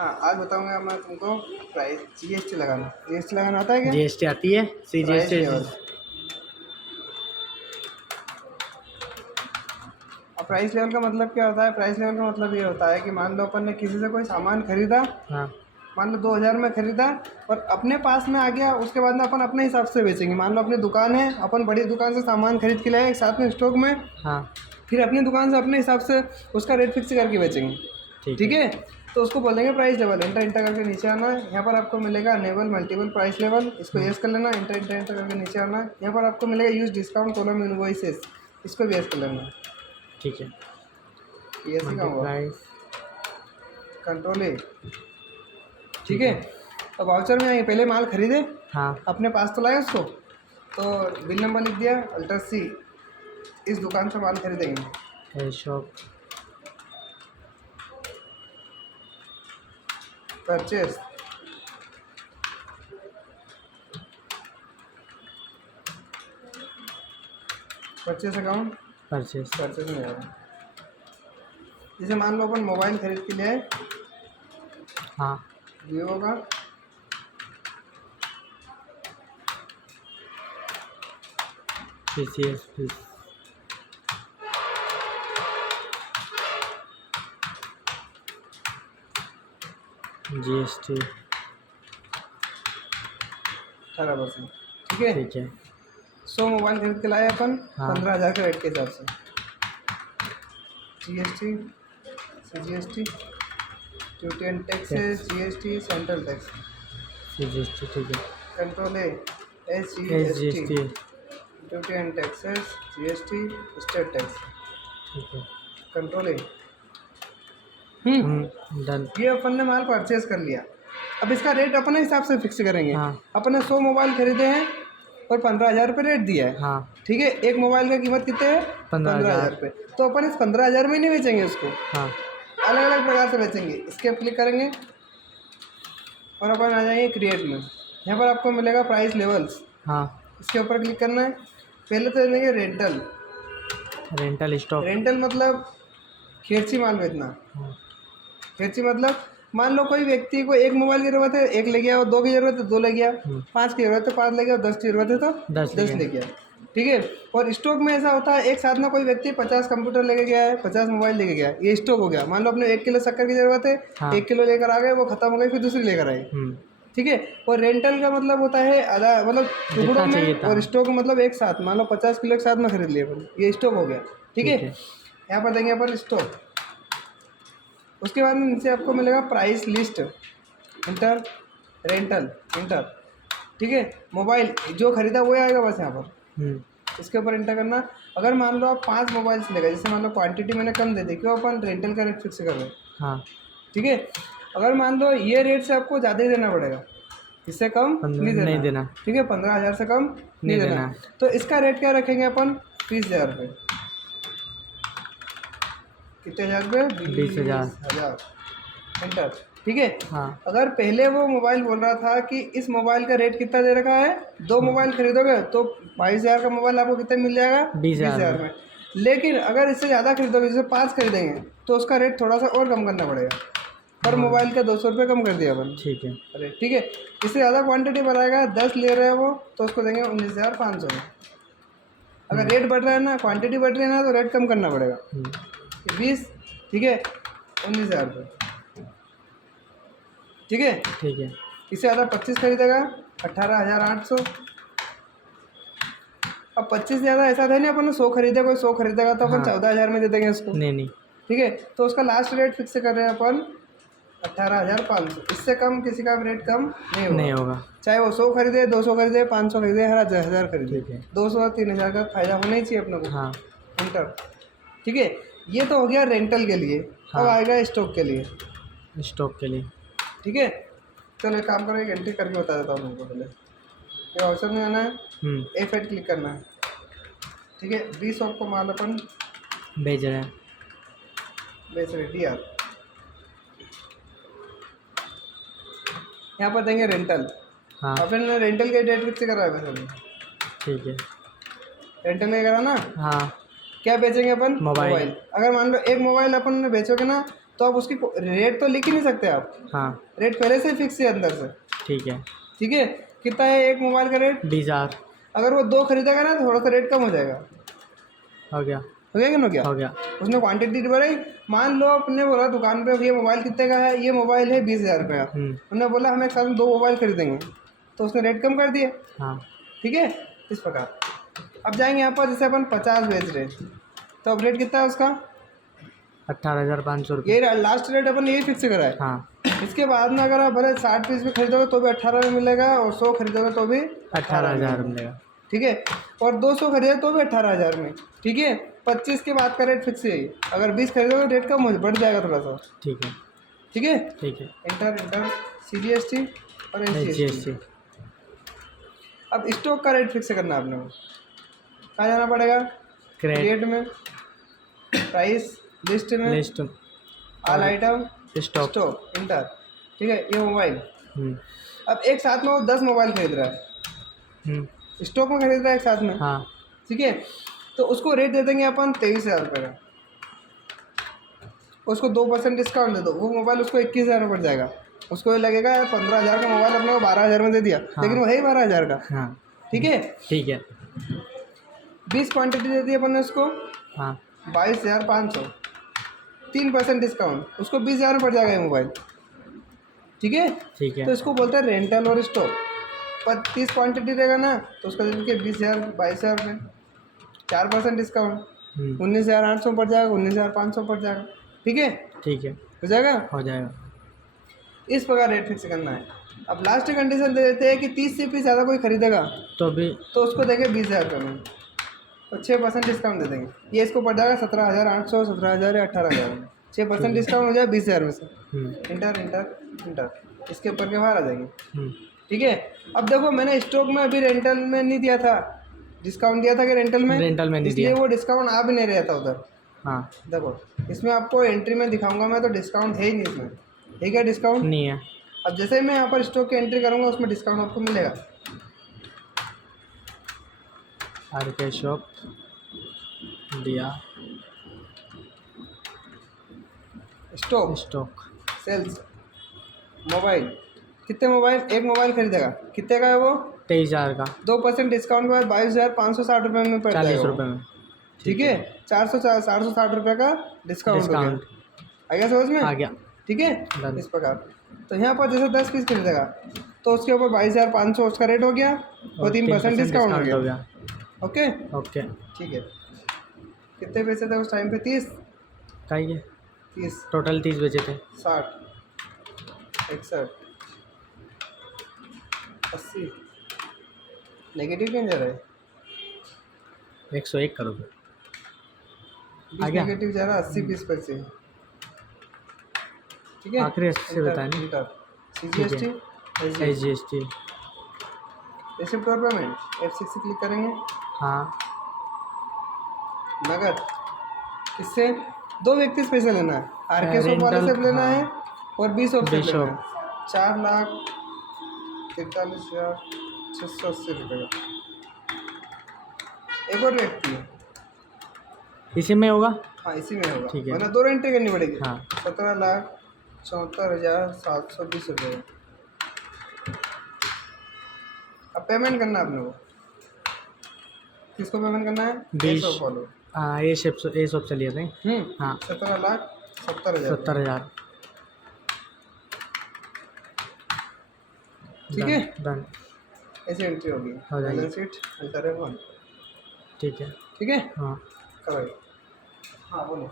हाँ, आज बताऊंगा मैं तुमको प्राइस जीएसटी लगाना। जीएसटी लगाना आता है क्या? जीएसटी आती है? सी प्राइस जीएसटी। लेवल। अब प्राइस लेवल का मतलब क्या होता है? प्राइस लेवल का मतलब ये होता है कि मान लो अपन ने किसी से कोई सामान खरीदा, हाँ मान लो 2000 में खरीदा और अपने पास में आ गया, उसके बाद में अपन अपने हिसाब से बेचेंगे। मान लो अपनी दुकान है, अपन बड़ी दुकान से सामान खरीद के लाए एक साथ में स्टॉक में, हाँ फिर अपनी दुकान से अपने हिसाब से उसका रेट फिक्स करके बेचेंगे। ठीक है, तो उसको बोलेंगे प्राइस लेवल। इंटर इंटर करके नीचे आना है, यहाँ पर आपको मिलेगा अनेबल मल्टीपल प्राइस लेवल, इसको यस कर लेना। इंटर इंटर इंटर करके नीचे आना है, यहाँ पर आपको मिलेगा यूज डिस्काउंट कॉलम इनवॉइसेस, इसको भी यस कर लेना। ठीक है। ये ऐसे का हुआ प्राइस कंट्रोल ए। ठीक है, तो वाउचर में आएंगे, पहले माल खरीदे, हाँ अपने पास तो लाए उसको, तो बिल नंबर लिख दिया अल्टर सी, इस दुकान से माल खरीदेंगे। है shop purchase, purchase account, purchase. Purchase में जाएगा। जैसे मान लो अपन मोबाइल खरीद के लिए आए, हाँ वीवो का, TCS प्लीज। जीएसटी 18%। ठीक है, ठीक है। 100 मोबाइल खरीद के लाए अपन, हाँ 15,000 के रेट के हिसाब से। GST, CGST, duty and taxes, GST, central tax, GST. ठीक है। Control A, SGST। SGST, duty and taxes, GST, state tax, ठीक है। कंट्रोल ए। डन। ये अपन ने माल परचेज कर लिया, अब इसका रेट अपने हिसाब से फिक्स करेंगे। हाँ अपन ने 100 मोबाइल खरीदे हैं और 15,000 रुपये रेट दिया है। हाँ ठीक है, एक मोबाइल का कीमत कितने है? 15,000 रुपये। तो अपन इस 15,000 में नहीं बेचेंगे उसको, हाँ अलग अलग प्रकार से बेचेंगे। इसके क्लिक करेंगे और अपन आ जाएंगे क्रिएट में, यहाँ पर आपको मिलेगा प्राइस लेवल्स, हाँ। इसके ऊपर क्लिक करना है। पहले तो देंगे रेंटल। Rental stock. रेंटल मतलब खेर्ची माल बेचना। हाँ खेर्ची मतलब मान लो कोई व्यक्ति को एक मोबाइल की जरूरत है, एक ले गया, और 2 की जरूरत है 2 ले गया, 5 की जरूरत है 5 ले गया, और 10 की जरूरत है तो 10 10 ले गया। ठीक है, और स्टॉक में ऐसा होता है एक साथ में कोई व्यक्ति 50 कंप्यूटर लेके गया है, 50 मोबाइल लेके गया है, ये स्टॉक हो गया। मान लो अपने 1 किलो शक्कर की जरूरत है, हाँ। 1 किलो लेकर आ गए, वो खत्म हो गई, फिर दूसरी लेकर आए। ठीक है, और रेंटल का मतलब होता है आधा, मतलब टुकड़ों में, और स्टॉक मतलब एक साथ। मान लो 50 किलो एक साथ में खरीद लिया अपन, ये स्टॉक हो गया। ठीक है, यहाँ पर देंगे अपन स्टॉक। उसके बाद में नीचे आपको मिलेगा price list, inter, rental, inter. ठीक है, मोबाइल जो खरीदा वो आएगा बस यहाँ पर, इसके ऊपर इंटर करना। अगर मान लो आप 5 मोबाइल लेगा, जैसे मान लो क्वांटिटी मैंने कम दे दी, क्यों? अपन रेंटल का रेट फिक्स कर रहे हैं। हाँ ठीक है, अगर मान लो ये रेट से आपको ज़्यादा ही देना पड़ेगा, इससे कम नहीं देना। ठीक है, 15,000 से कम नहीं देना। तो इसका रेट क्या रखेंगे अपन? 20,000 रुपये। कितने हज़ार रुपये? 20,000। इंटर। ठीक है, हाँ। अगर पहले वो मोबाइल बोल रहा था कि इस मोबाइल का रेट कितना दे रखा है, 2 मोबाइल खरीदोगे तो 22,000 का मोबाइल आपको कितने मिल जाएगा? 20,000 में। लेकिन अगर इससे ज़्यादा खरीदोगे, जैसे 5 खरीदेंगे, तो उसका रेट थोड़ा सा और कम करना पड़ेगा। पर मोबाइल का 200 रुपये कम कर दिया अपन। ठीक है, अरे ठीक है, इससे ज़्यादा क्वांटिटी बढ़ाएगा, 10 ले रहे हैं वो, तो उसको देंगे 19,500 में। अगर रेट बढ़ रहा है ना, क्वांटिटी बढ़ रही है ना, तो रेट कम करना पड़ेगा। 20, ठीक है, 19,000 रुपये। ठीक है, ठीक है। इससे ज़्यादा 25 खरीदेगा, 18,800। अब 25 ज़्यादा ऐसा था नहीं, अपन ने 100 खरीदे, कोई 100 खरीदेगा तो अपन 14,000 में दे देंगे उसको। नहीं। ठीक है, तो उसका लास्ट रेट फिक्स कर रहे हैं अपन 18,500। इससे कम किसी का रेट कम नहीं होगा। चाहे वो 100 खरीदे, 200 खरीदे, 500 खरीदे, हर 10,000 खरीदे, 200 और 3,000 का फायदा होना ही चाहिए अपने को। हाँ, इंटर। ठीक है, ये तो हो गया रेंटल के लिए। अब आएगा स्टॉक के लिए। स्टॉक के लिए, ठीक है, चलो एक काम करो, एक एंट्री करके बता देता हूँ तुमको। पहले ये ऑप्शन में आना है, F8 क्लिक करना है। ठीक है, 20 को माल अपन बेच रहे हैं, DR। यहाँ पर देंगे रेंटल। हाँ, अपन ने रेंटल के डेट फिक्स करा है वैसे। ठीक है, रेंटल में करा ना। हाँ, क्या बेचेंगे अपन? मोबाइल। अगर मान लो एक मोबाइल अपन ने बेचोगे ना, तो आप उसकी रेट तो लिख ही नहीं सकते आप, हाँ रेट पहले से फिक्स है अंदर से। ठीक है। ठीक है, कितना है एक मोबाइल का रेट? 20,000 अगर वो 2 खरीदेगा ना तो थोड़ा सा रेट कम हो जाएगा। हो गया। हो गया कि ना क्या? हो गया। उसने क्वांटिटी बढ़ाई। मान लो आपने बोला दुकान पे ये मोबाइल कितने का है, ये मोबाइल है 20,000 रुपये का। उन्होंने बोला हम एक साथ में 2 मोबाइल खरीदेंगे, तो उसने रेट कम कर दिया। हाँ ठीक है, इस प्रकार। अब जाएंगे यहाँ पर, जैसे अपन 50 बेच रहे हैं, तो अब रेट कितना है उसका? 18,500 रुपये। ये लास्ट रेट अपन यही फिक्स करा है। हाँ इसके बाद में अगर आप भले 60 पीस भी खरीदोगे तो भी 18 में मिलेगा, और 100 खरीदोगे तो भी 18,000 मिलेगा। ठीक है, और 200 खरीदे तो भी 18,000 में। ठीक है, 25 के बाद का रेट फिक्स है। अगर 20 खरीदोगे रेट कम हो बढ़ जाएगा थोड़ा सा। ठीक है। ठीक है, ठीक है। इंटर CGST और SGST। SGST। अब स्टॉक का रेट फिक्स करना है आपने को। कहाँ जाना पड़ेगा? क्रिएट में, प्राइस, लिस्ट में, list, all item, stock, inter. ठीक है, ये मोबाइल। अब एक साथ में वो 10 मोबाइल खरीद रहा है, स्टॉक में खरीद रहा है एक साथ में। हाँ ठीक है, तो उसको रेट दे देंगे अपन 23,000 रुपये का। उसको 2% डिस्काउंट दे दो, वो मोबाइल उसको 21,000 में पड़ जाएगा। उसको ये लगेगा 15,000 का मोबाइल अपने को 12,000 में दे दिया। हाँ। लेकिन वो है ही 12,000 का। हाँ ठीक है, ठीक है। 20 क्वांटिटी दे दी अपन ने उसको, हाँ 22,500, 3% डिस्काउंट, उसको 20,000 में पड़ जाएगा ये मोबाइल। ठीक है, ठीक है। तो इसको बोलते हैं रेंटल और स्टॉक। पर 30 क्वांटिटी रहेगा ना तो उसका दे दीजिए 20,000, 22,000 रुपये, 4% डिस्काउंट, 19,800 पड़ जाएगा, 19,500 पड़ जाएगा। ठीक है, ठीक है। हो जाएगा। हो जाएगा। इस प्रकार रेट फिक्स करना है। अब लास्ट कंडीशन दे देते हैं कि 30 से भी ज़्यादा कोई खरीदेगा तो भी तो उसको देंगे 20,000 रुपये में, तो 6% डिस्काउंट दे देंगे। ये इसको पड़ जाएगा 17,800, 17,000 या 18,000 में। 6% डिस्काउंट हो जाए 20,000 में से। इंटर इसके ऊपर के बाहर आ जाएंगे। ठीक है, अब देखो मैंने स्टॉक में अभी रेंटल में नहीं दिया था, डिस्काउंट दिया था कि रेंटल में नहीं इसलिए दिया। वो डिस्काउंट आ भी नहीं रहा था उधर। हाँ देखो इसमें आपको एंट्री में दिखाऊंगा मैं, तो डिस्काउंट है ही नहीं इसमें। ठीक है, डिस्काउंट नहीं है। अब जैसे ही मैं यहाँ पर स्टॉक की एंट्री करूँगा उसमें डिस्काउंट आपको मिलेगा। RK शॉप दिया, स्टॉक सेल्स, मोबाइल, कितने मोबाइल? एक मोबाइल खरीदेगा, कितने का है वो? 23,000 का। 2% डिस्काउंट के बाद 22,560 रुपये में पड़ 40 जाएगा। रुपये में। ठीक है, 460 रुपये का डिस्काउंट आ गया समझ में? आ गया। ठीक है, इस प्रकार। तो यहाँ पर जैसे 10 पीस खरीदेगा तो उसके ऊपर 22,500 उसका रेट हो गया और 3% डिस्काउंट हो गया। Okay okay. ठीक है, कितने पैसे थे उस टाइम पे? 30 चाहिए। 30 टोटल 30 बचे थे। 60 61 80 नेगेटिव क्यों जा रहा है? 101 करोगे। 20 नेगेटिव जा रहा है, 80 पीस पर से। ठीक है, आखिरी 80 से बताएं। CGST, SGST, रिसिप्ट और पेमेंट, F6 से क्लिक करेंगे। हाँ नगद किससे? 2 व्यक्ति से पैसे लेना है, RK शॉप वाले से लेना है और B शॉप से लेना है। 4,43,680 रुपये का। एक और व्यक्ति है, इसी में होगा। हाँ इसी में होगा। ठीक है। वरना 2 एंट्री करनी पड़ेगी। हाँ 17,74,720 रुपये। अब पेमेंट करना है अपने को। किसको पेमेंट करना है? 20। फॉलो। हाँ ये शॉप चलिए थे। हाँ 17,70,000। 70,000। ठीक है, डन। ऐसे एंट्री होगी। हो जाएगी। बैलेंस शीट एंटर है 1। ठीक है। ठीक है, हाँ करो। हाँ बोलो।